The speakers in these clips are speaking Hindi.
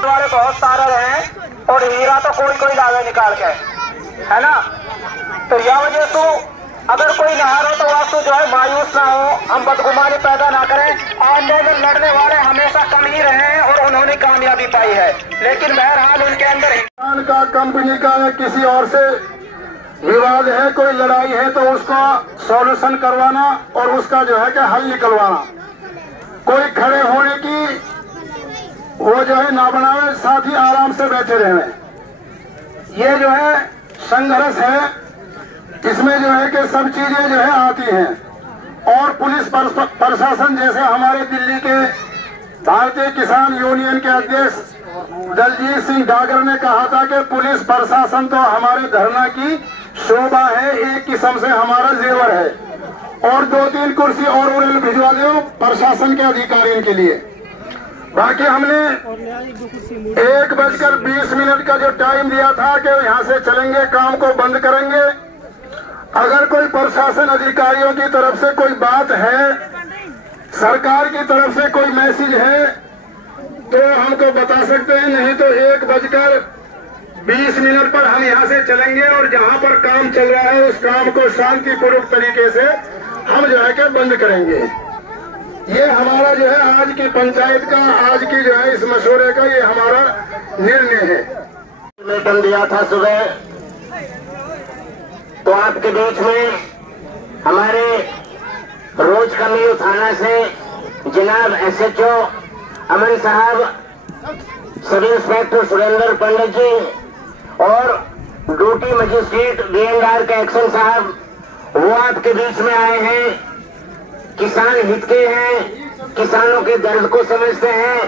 वाले बहुत सारे रहे और हीरा तो कोई कोई लावे निकाल के, है ना। तो यह वजह से अगर कोई नहार हो तो वास्तु जो है मायूस ना हो, हम बदगुमानी पैदा ना करें। आंदोलन लड़ने वाले हमेशा कम ही रहे हैं और उन्होंने कामयाबी पाई है, लेकिन बहरहाल उनके अंदर का कंपनी का या किसी और से विवाद है, कोई लड़ाई है तो उसका सॉल्यूशन करवाना और उसका जो है कि हल निकलवाना। कोई खड़े होने की वो जो है ना बनावे, साथ ही आराम से बैठे रहे। ये जो है संघर्ष है, इसमें जो है कि सब चीजें जो है आती हैं। और पुलिस प्रशासन, जैसे हमारे दिल्ली के भारतीय किसान यूनियन के अध्यक्ष दलजीत सिंह डागर ने कहा था कि पुलिस प्रशासन तो हमारे धरना की शोभा है, एक किस्म से हमारा जेवर है। और 2-3 कुर्सी और उड़ेल भिजवा दो प्रशासन के अधिकारियों के लिए। बाकी हमने 1:20 का जो टाइम दिया था कि यहाँ से चलेंगे, काम को बंद करेंगे। अगर कोई प्रशासन अधिकारियों की तरफ से कोई बात है, सरकार की तरफ से कोई मैसेज है तो हमको बता सकते हैं, नहीं तो 1:20 पर हम यहाँ से चलेंगे और जहाँ पर काम चल रहा है उस काम को शांतिपूर्वक तरीके से हम जो है कि बंद करेंगे। ये हमारा जो है आज की पंचायत का, आज की जो है इस मशवरे का ये हमारा निर्णय है। वेतन दिया था सुबह, तो आपके बीच में हमारे रोज कमी थाना से जनाब SHO अमन साहब, सब इंस्पेक्टर सुरेंद्र पंडित जी और ड्यूटी मजिस्ट्रेट DNR के एक्शन साहब, वो आपके बीच में आए हैं। किसान हित के हैं, किसानों के दर्द को समझते हैं।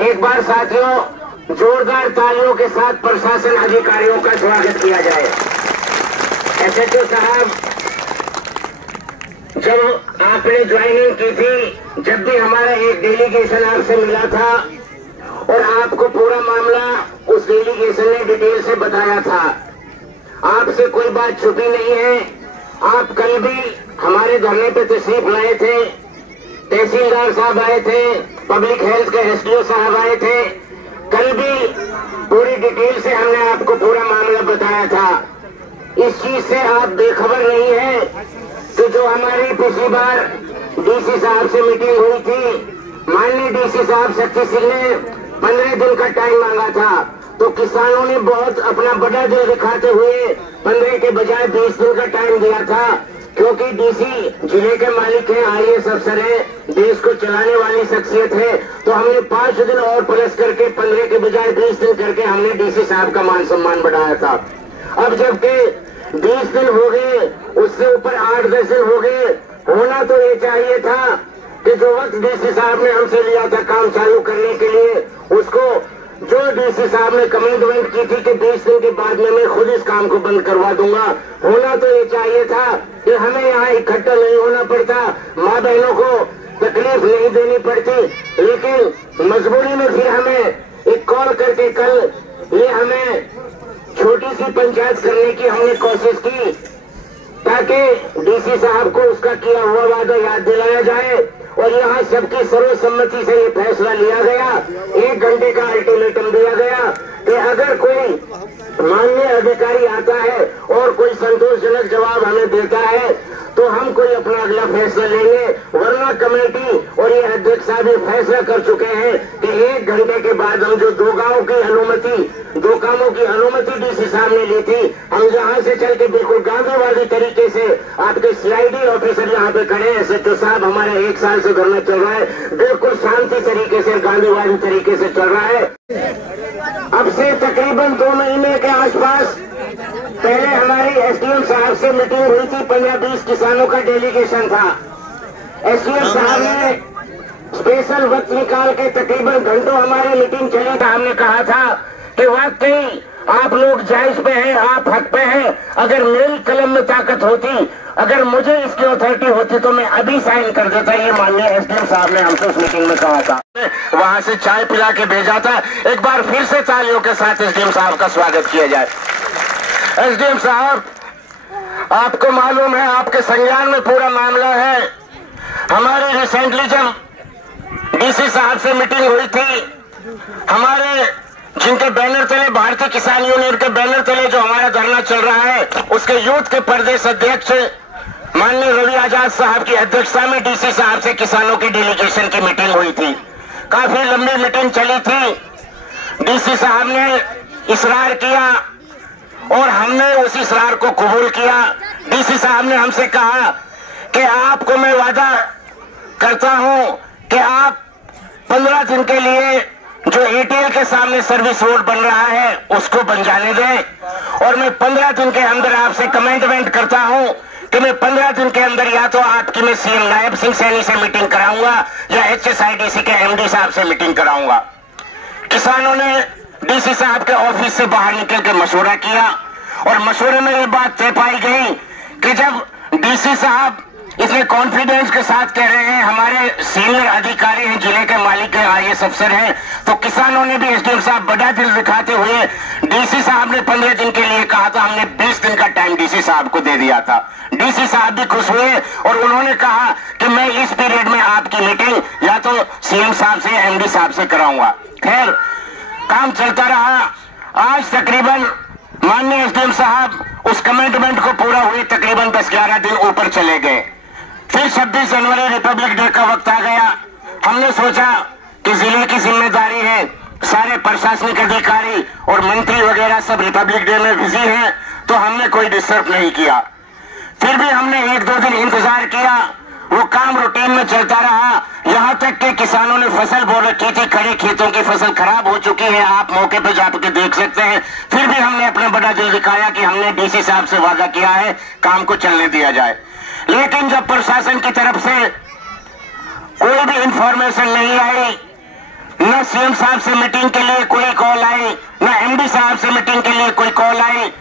एक बार साथियों जोरदार तालियों के साथ प्रशासन अधिकारियों का स्वागत किया जाए। SHO साहब, जब आपने ज्वाइनिंग की थी, जब भी हमारा एक डेलीगेशन आपसे मिला था और आपको पूरा मामला उस डेलीगेशन ने डिटेल से बताया था, आपसे कोई बात छुपी नहीं है। आप कल भी हमारे धरने पे तशरीफ लाए थे, तहसीलदार साहब आए थे, पब्लिक हेल्थ के SDO साहब आए थे। कल भी पूरी डिटेल से हमने आपको पूरा मामला बताया था। इस चीज से आप बेखबर नहीं है कि जो हमारी पिछली बार DC साहब से मीटिंग हुई थी, माननीय DC साहब शक्ति सिंह ने 15 दिन का टाइम मांगा था, तो किसानों ने बहुत अपना बड़ा दिल दिखाते हुए 15 के बजाय 20 दिन का टाइम दिया था, क्योंकि DC जिले के मालिक हैं, IAS अफसर है, देश को चलाने वाली शख्सियत है। तो हमने 5 दिन और प्लस करके 15 के बजाय 20 दिन करके हमने DC साहब का मान सम्मान बढ़ाया था। अब जबकि 20 दिन हो गए, उससे ऊपर 8-10 दिन हो गए, होना तो ये चाहिए था कि जो वक्त DC साहब ने हमसे लिया था काम चालू करने के लिए, उसको जो DC साहब ने कमिटमेंट की थी कि 20 दिन के बाद में मैं खुद इस काम को बंद करवा दूंगा, होना तो ये चाहिए था कि हमें यहाँ इकट्ठा नहीं होना पड़ता, माँ बहनों को तकलीफ नहीं देनी पड़ती। लेकिन मजबूरी में फिर हमें एक कॉल करके कल ये हमें छोटी सी पंचायत करने की हमने कोशिश की, ताकि DC साहब को उसका किया हुआ वादा याद दिलाया जाए। और यहाँ सबकी सर्वसम्मति से ये फैसला लिया गया, 1 घंटे का अल्टीमेटम दिया गया कि अगर कोई माननीय अधिकारी आता है और कोई संतोषजनक जवाब हमें देता है तो हम कोई अपना अगला फैसला लेंगे, वरना कमेटी और ये अध्यक्ष साहब ये फैसला कर चुके हैं कि 1 घंटे के बाद हम जो 2 कामों की अनुमति DC साहब ने ली थी, हम यहाँ से चल के बिल्कुल गांधीवादी तरीके से, आपके CID ऑफिसर यहाँ पे खड़े हैं, SHO साहब, हमारे 1 साल से धरना चल रहा है, बिल्कुल शांति तरीके से, गांधीवादी तरीके से चल रहा है। अब से तकरीबन 2 महीने के आसपास पहले हमारी SDM साहब से मीटिंग हुई थी, 15-20 किसानों का डेलीगेशन था। SDM साहब ने स्पेशल वक्त निकाल के तकरीबन घंटों हमारी मीटिंग चली था। हमने कहा था कि वाकई आप लोग जायज पे हैं, आप हक पे हैं। अगर मेरी कलम में ताकत होती, अगर मुझे इसकी अथॉरिटी होती तो मैं अभी साइन कर देता। ये माननीय SDM साहब ने हमसे उस मीटिंग में कहा था, वहां से चाय पिला के भेजा था। एक बार फिर से तालियों के साथ SDM साहब का स्वागत किया जाए। SDM साहब, आपको मालूम है, आपके संज्ञान में पूरा मामला है। हमारे रिसेंटली जब डीसी साहब से मीटिंग हुई थी, हमारे जिनके बैनर तले, भारतीय किसान यूनियन के बैनर तले जो हमारा धरना चल रहा है, उसके यूथ के प्रदेश अध्यक्ष माननीय रवि आजाद साहब की अध्यक्षता में डीसी साहब से किसानों की डेलीगेशन की मीटिंग हुई थी। काफी लंबी मीटिंग चली थी। डीसी साहब ने इसरार किया और हमने उस इसरार को कबूल किया। डीसी साहब ने हमसे कहा कि आपको मैं वादा करता हूं कि आप 15 दिन के लिए जो एटीएल के सामने सर्विस रोड बन रहा है उसको बन जाने दें, और मैं 15 दिन के अंदर आपसे कमिटमेंट करता हूं कि मैं 15 दिन के अंदर या तो आपकी मैं सीएम नायब सिंह सैनी से मीटिंग कराऊंगा या HSIDC के MD साहब से मीटिंग कराऊंगा। किसानों ने डीसी साहब के ऑफिस से बाहर निकल के मशवरा किया और मशवरे में ये बात तय पाई गई कि जब डीसी साहब इतने कॉन्फिडेंस के साथ कह रहे हैं, हमारे सीनियर अधिकारी हैं, जिले के मालिक हैं, IAS अफसर हैं, तो किसानों ने भी SDM साहब बड़ा दिल दिखाते हुए, डीसी साहब ने 15 दिन के लिए कहा था, हमने 20 दिन का टाइम डीसी साहब को दे दिया था। डीसी साहब भी खुश हुए और उन्होंने कहा कि मैं इस पीरियड में आपकी मीटिंग या तो सीएम साहब से, MD साहब से कराऊंगा। खैर, काम चलता रहा। आज तकरीबन माननीय SDM साहब उस कमिटमेंट को पूरा हुए तकरीबन 10-11 दिन ऊपर चले गए। फिर 26 जनवरी रिपब्लिक डे का वक्त आ गया। हमने सोचा कि जिले की जिम्मेदारी है, सारे प्रशासनिक अधिकारी और मंत्री वगैरह सब रिपब्लिक डे में बिजी हैं, तो हमने कोई डिस्टर्ब नहीं किया। फिर भी हमने 1-2 दिन इंतजार किया, वो काम रूटीन में चलता रहा। यहाँ तक कि किसानों ने फसल बो रखी थी, खड़ी खेतों की फसल खराब हो चुकी है, आप मौके पे जाकर देख सकते हैं। फिर भी हमने अपना बड़ा दिल दिखाया कि हमने डीसी साहब से वादा किया है, काम को चलने दिया जाए। लेकिन जब प्रशासन की तरफ से कोई भी इंफॉर्मेशन नहीं आई, न सीएम साहब से मीटिंग के लिए कोई कॉल आई, न MD साहब से मीटिंग के लिए कोई कॉल आई,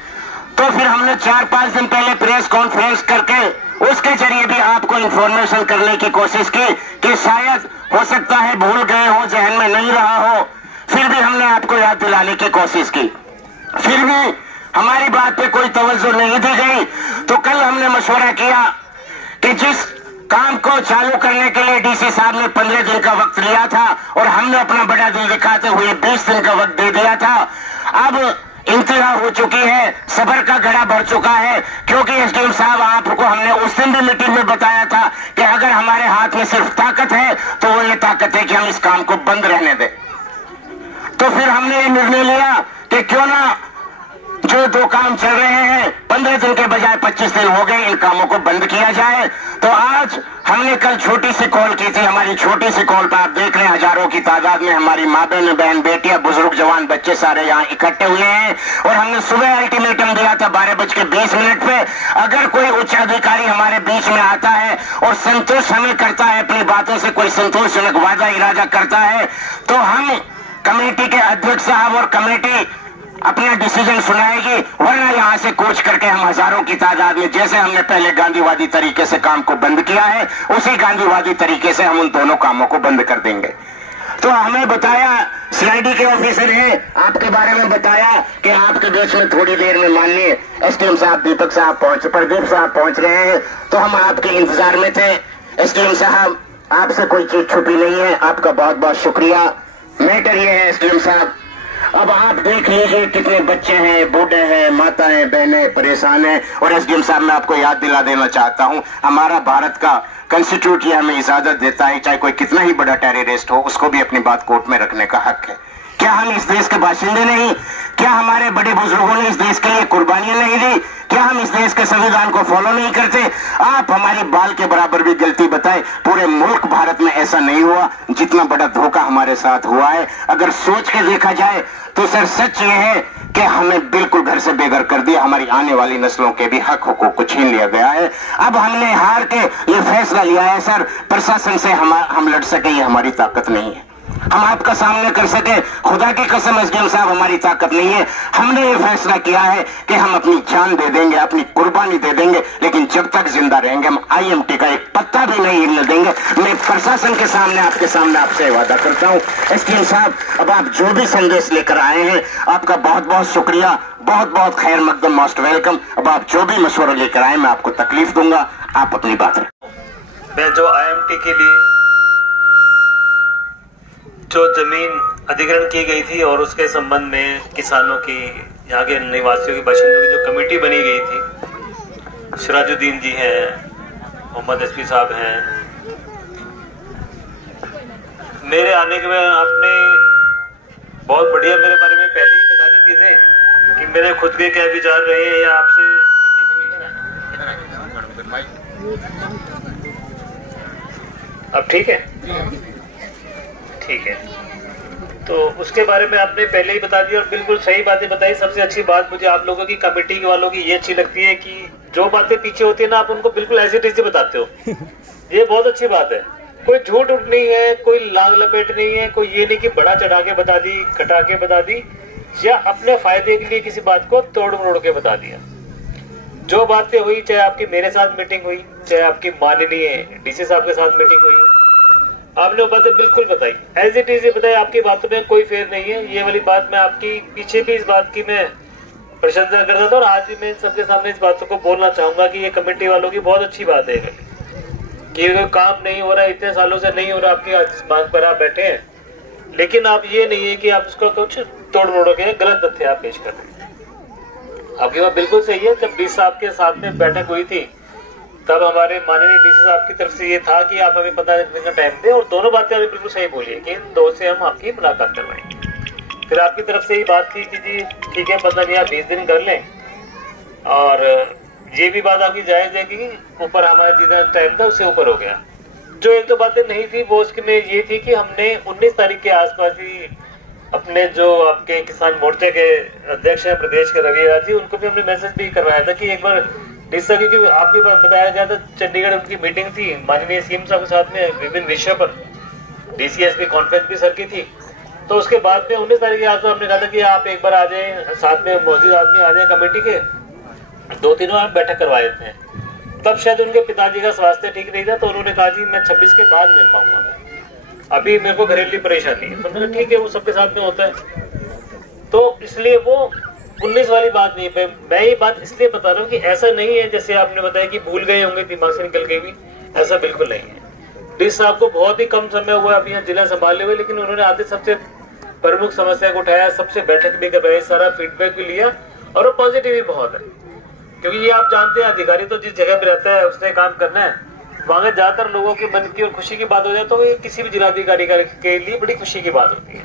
तो फिर हमने 4-5 दिन पहले प्रेस कॉन्फ्रेंस करके उसके जरिए भी आपको इंफॉर्मेशन करने की कोशिश की कि शायद हो सकता है भूल गए हो, जहन में नहीं रहा हो। फिर भी हमने आपको याद दिलाने की कोशिश की, फिर भी हमारी बात पे कोई तवज्जो नहीं दी गई। तो कल हमने मशवरा किया कि जिस काम को चालू करने के लिए डीसी साहब ने 15 दिन का वक्त लिया था और हमने अपना बड़ा दिल दिखाते हुए 20 दिन का वक्त दे दिया था, अब इंतहा हो चुकी है, सबर का घड़ा भर चुका है। क्योंकि SDM साहब, आपको हमने उस दिन भी मीटिंग में बताया था कि अगर हमारे हाथ में सिर्फ ताकत है तो वो ये ताकत है कि हम इस काम को बंद रहने दें। तो फिर हमने ये निर्णय लिया कि क्यों ना जो 2 काम चल रहे हैं 15 दिन के बजाय 25 दिन हो गए, इन कामों को बंद किया जाए। तो आज हमने कल छोटी सी कॉल की थी। हमारी छोटी सी कॉल पर आप देख रहे हैं हजारों की तादाद में हमारी माँ बहन बेटियां, बुजुर्ग, जवान, बच्चे सारे यहाँ इकट्ठे हुए हैं। और हमने सुबह अल्टीमेटम दिया था 12:20 पे, अगर कोई उच्च अधिकारी हमारे बीच में आता है और संतोष हमें करता है, अपनी बातों से कोई संतोषजनक वादा इरादा करता है, तो हम कमेटी के अध्यक्ष साहब और कमेटी अपना डिसीजन सुनाएगी, वरना यहाँ से कूच करके हम हजारों की तादाद में, जैसे हमने पहले गांधीवादी तरीके से काम को बंद किया है, उसी गांधीवादी तरीके से हम उन दोनों कामों को बंद कर देंगे। तो हमें बताया, CID के ऑफिसर हैं, आपके बारे में बताया कि आपके देश में थोड़ी देर में माननीय SDM साहब, दीपक साहब प्रदीप साहब पहुंच रहे हैं। तो हम आपके इंतजार में थे। SDM साहब, आपसे कोई चीज छुपी नहीं है, आपका बहुत बहुत शुक्रिया। मैटर ये है SDM साहब, अब आप देख लीजिए कितने बच्चे हैं, बूढ़े हैं, माताएं, बहनें परेशान हैं। और SDM साहब, मैं आपको याद दिला देना चाहता हूं, हमारा भारत का कॉन्स्टिट्यूट ये हमें इजाजत देता है, चाहे कोई कितना ही बड़ा टेररिस्ट हो, उसको भी अपनी बात कोर्ट में रखने का हक है। क्या हम इस देश के बाशिंदे नहीं? क्या हमारे बड़े बुजुर्गों ने इस देश के लिए कुर्बानियां नहीं दी? क्या हम इस देश के संविधान को फॉलो नहीं करते? आप हमारी बाल के बराबर भी गलती बताए, पूरे मुल्क भारत में ऐसा नहीं हुआ जितना बड़ा धोखा हमारे साथ हुआ है। अगर सोच के देखा जाए तो सर सच ये है कि हमें बिल्कुल घर से बेघर कर दिया, हमारी आने वाली नस्लों के भी हक हुकूक को छीन लिया गया है। अब हमने हार के ये फैसला लिया है सर, प्रशासन से हम लड़ सके ये हमारी ताकत नहीं है। हम आपका सामना कर सके। खुदा की कसम एसडीएम साहब हमारी ताकत नहीं है। हमने ये फैसला किया है कि हम अपनी जान दे देंगे, अपनी कुर्बानी दे देंगे, लेकिन जब तक जिंदा रहेंगे हम आईएमटी का एक पत्ता भी नहीं हिलने देंगे। मैं प्रशासन के सामने आपसे वादा करता हूं एसडीएम साहब, अब आप जो भी संदेश लेकर आए हैं आपका बहुत बहुत शुक्रिया, बहुत बहुत खैर मकदम, मोस्ट वेलकम। अब आप जो भी मशवरा लेकर आए मैं आपको तकलीफ दूंगा, आप अपनी बात रखें। मैं जो आईएमटी के लिए जो जमीन अधिग्रहण की गई थी और उसके संबंध में किसानों की, यहाँ के निवासियों की, बाशिंदों की जो कमेटी बनी गई थी, सिराजुद्दीन जी हैं, मोहम्मद एसपी साहब हैं, मेरे आने के बाद आपने बहुत बढ़िया मेरे बारे में पहले ही बता दी चीजें कि मेरे खुद के क्या विचार रहे हैं या आपसे अब ठीक है, ठीक है। तो उसके बारे में आपने पहले ही बता दिया और बिल्कुल सही बातें बताई। सबसे अच्छी बात मुझे आप लोगों की कमेटी वालों की ये अच्छी लगती है कि जो बातें पीछे होती है ना, आप उनको बिल्कुल एज इट इज बताते हो। ये बहुत अच्छी बात है। कोई झूठ उठ नहीं है, कोई लाग लपेट नहीं है, कोई ये नहीं कि बड़ा चढ़ा के बता दी, घटा के बता दी, या अपने फायदे के लिए किसी बात को तोड़ मरोड़ के बता दिया। जो बातें हुई, चाहे आपकी मेरे साथ मीटिंग हुई, चाहे आपकी माननीय डीसी साहब के साथ मीटिंग हुई, आपने वो बातें बिल्कुल बताई, एज इट इज बताई। आपकी बातों में कोई फेर नहीं है। ये वाली बात मैं आपकी पीछे भी इस बात की मैं प्रशंसा करता था और आज भी मैं सबके सामने इस बातों को बोलना चाहूंगा कि ये कमेटी वालों की बहुत अच्छी बात है कि काम नहीं हो रहा है, इतने सालों से नहीं हो रहा, आपकी आज मांग पर आप बैठे हैं, लेकिन आप ये नहीं है कि आप उसको कुछ तोड़ मोड़ के गलत तथ्य आप पेश कर रहे हैं। आपकी बात बिल्कुल सही है। जब डीसी साहब के साथ में बैठक हुई थी तब हमारे माननीय डीसी साहब की तरफ से ये था कि आप हमें 15 दिन का टाइम दें और दोनों बातें आपने बिल्कुल सही बोली है कि इन दो से हम आपकी मुलाकात करवाएंगे। फिर आपकी तरफ से ये बात थी कि जी ठीक है, 15 या 20 दिन कर लें, और ये भी बात आपकी जायज है कि ऊपर हमारा जितना टाइम था उससे ऊपर हो गया। जो एक दो बातें नहीं थी वो उसमें ये थी कि हमने 19 तारीख के आसपास ही अपने जो आपके किसान मोर्चे के अध्यक्ष हैं प्रदेश के रवि जी, उनको भी हमने मैसेज भी करवाया था कि एक बार डिस्सा की आपके पास बताया गया था, चंडीगढ़ उनकी मीटिंग थी माननीय सीएम साहब के साथ में विभिन्न विषयों पर, डीसीएसपी कॉन्फ्रेंस भी सर की थी। तो उसके बाद में 19 तारीख के आसपास हमने कहा था कि आप एक बार आ जाए, साथ में मौजूद आदमी आ जाए कमेटी के, 2-3 बार बैठक करवाए थे। तब शायद उनके पिताजी का स्वास्थ्य ठीक नहीं था तो उन्होंने कहा जी मैं 26 के बाद मिल पाऊंगा, अभी मेरे को घरेलू परेशानी है। तो मैंने ठीक है, वो सबके साथ में होता है, तो इसलिए वो 19 वाली बात नहीं है। मैं ये बात इसलिए बता रहा हूँ कि ऐसा नहीं है जैसे आपने बताया कि भूल गए होंगे, दिमाग से निकल गई भी, ऐसा बिल्कुल नहीं है। डीसी साहब को बहुत ही कम समय हुआ अभी यहाँ जिला संभाले हुए, लेकिन उन्होंने आते सबसे प्रमुख समस्या को उठाया, सबसे बैठक भी करवाई, सारा फीडबैक भी लिया और वो पॉजिटिव भी बहुत है। क्योंकि ये आप जानते हैं अधिकारी तो जिस जगह पे रहता है उसने काम करना है, वहां ज्यादातर लोगों के मन की और खुशी की बात हो जाए तो ये किसी भी जिलाधिकारी के लिए बड़ी खुशी की बात होती है।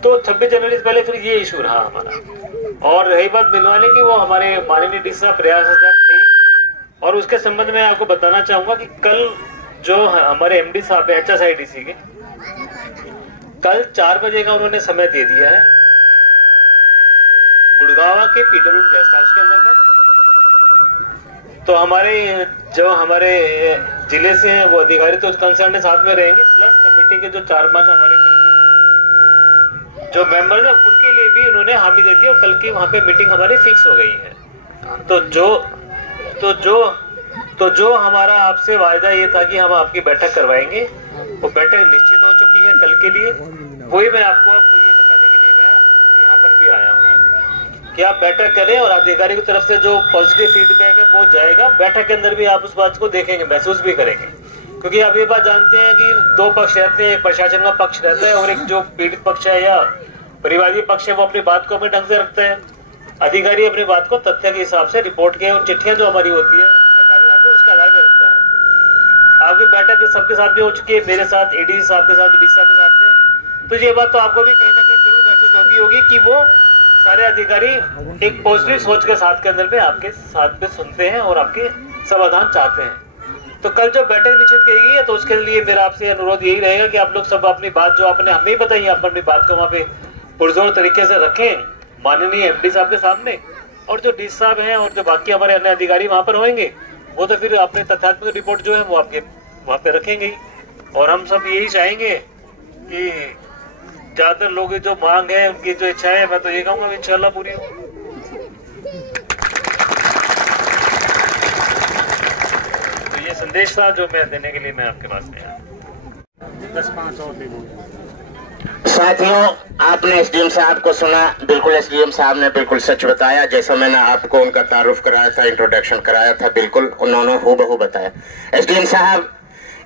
तो 26 जनवरी से पहले फिर ये इशू रहा हमारा। और रही बात मिलवाने की, वो हमारे माननीय डीसी साहब प्रयासरत थे और उसके संबंध में आपको बताना चाहूंगा कि कल जो हमारे एमडी साहब है HSIDC के, कल 4 बजे का उन्होंने समय दे दिया है गुड़गांव के पीटरवुड गेस्ट हाउस के अंदर में। तो हमारे जिले से हैं वो अधिकारी तो कंसर्न साथ में रहेंगे, प्लस कमेटी के जो 4-5 हमारे प्रमुख जो मेंबर हैं उनके लिए भी उन्होंने हामी दे दी और कल की वहां पे मीटिंग हमारी फिक्स हो गई है। तो जो हमारा आपसे वायदा ये था कि हम आपकी बैठक करवाएंगे, वो बैठक निश्चित हो चुकी है कल के लिए। वही मैं आपको अब ये बताने के लिए मैं यहाँ पर भी आया हूँ कि आप बैठक करें और अधिकारी की तरफ से जो पॉजिटिव फीडबैक है वो जाएगा। बैठक के अंदर भी आप उस बात को देखेंगे, महसूस भी करेंगे, क्योंकि आप ये बात जानते हैं कि 2 पक्ष रहते हैं, एक प्रशासन का पक्ष रहता है और एक जो पीड़ित पक्ष है या परिवादी पक्ष है वो अपनी बात को अपने ढंग से रखता है। अधिकारी अपनी बात को तथ्य के हिसाब से रिपोर्ट के और चिट्ठियां जो हमारी होती है सरकारी हिसाब से उसके आधार पर रखता है। आपकी बैठक सबके साथ भी हो चुकी है, मेरे साथ, एडीसी साहब के साथ, डीसी साहब के साथ में। तो ये बात तो आपको भी कहीं ना कहीं जरूर महसूस होती होगी कि वो सारे अधिकारी एक पॉजिटिव सोच के साथ के अंदर में आपके साथ में सुनते हैं और आपके समाधान चाहते हैं। तो कल जो बैठक निश्चित की गई है तो उसके लिए मेरा आपसे अनुरोध यही रहेगा कि आप लोग सब अपनी बात जो आपने हमें बताई आप अपनी बात को वहाँ पे पुरजोर तरीके से रखें माननीय एमडी साहब के सामने, और जो डीसी साहब हैं और जो बाकी हमारे अन्य अधिकारी वहाँ पर होंगे वो तो फिर अपने तथ्यात्मक रिपोर्ट जो है वो आपके वहाँ पे रखेंगे। और हम सब यही चाहेंगे कि ज्यादातर लोगों की जो मांग है, उनकी जो इच्छा है, मैं तो ये कहूँगा इंशाल्लाह पूरी हो। तो ये संदेश था जो मैं देने के लिए मैं आपके पास में आया। 10-5 और दे दो। साथियों, आपने एसडीएम साहब को सुना। बिल्कुल एसडीएम साहब ने बिल्कुल सच बताया, जैसा मैंने आपको उनका तारुफ कराया था, इंट्रोडक्शन कराया था, बिल्कुल उन्होंने हूबहू बताया। एसडीएम साहब,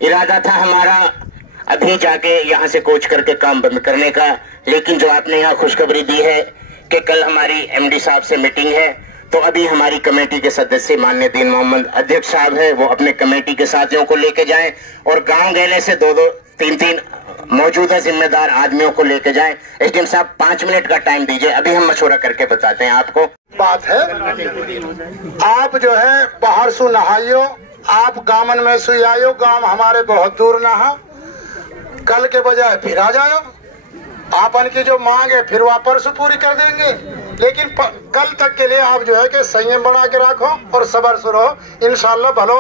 इरादा था हमारा अभी जाके यहाँ से कोच करके काम बंद करने का, लेकिन जो आपने यहाँ खुशखबरी दी है कि कल हमारी एमडी साहब से मीटिंग है, तो अभी हमारी कमेटी के सदस्य माननीय दीन मोहम्मद अध्यक्ष साहब है, वो अपने कमेटी के साथियों को लेके जाएं और गांव गैले से 2-2, 3-3 मौजूदा जिम्मेदार आदमियों को लेके जाएं। एसडीएम साहब 5 मिनट का टाइम दीजिए, अभी हम मशवरा करके बताते हैं आपको। बात है, आप जो है बाहर सु नहाइयो, आप गामन में सु आयो, गांव हमारे बहुत दूर ना हो, कल के बजाय फिर आ जाओ। आपन की जो मांग है फिर वापस पूरी कर देंगे, लेकिन कल तक के लिए आप जो है कि संयम बना के रखो और सबर से रहो, इंशाल्लाह भलो।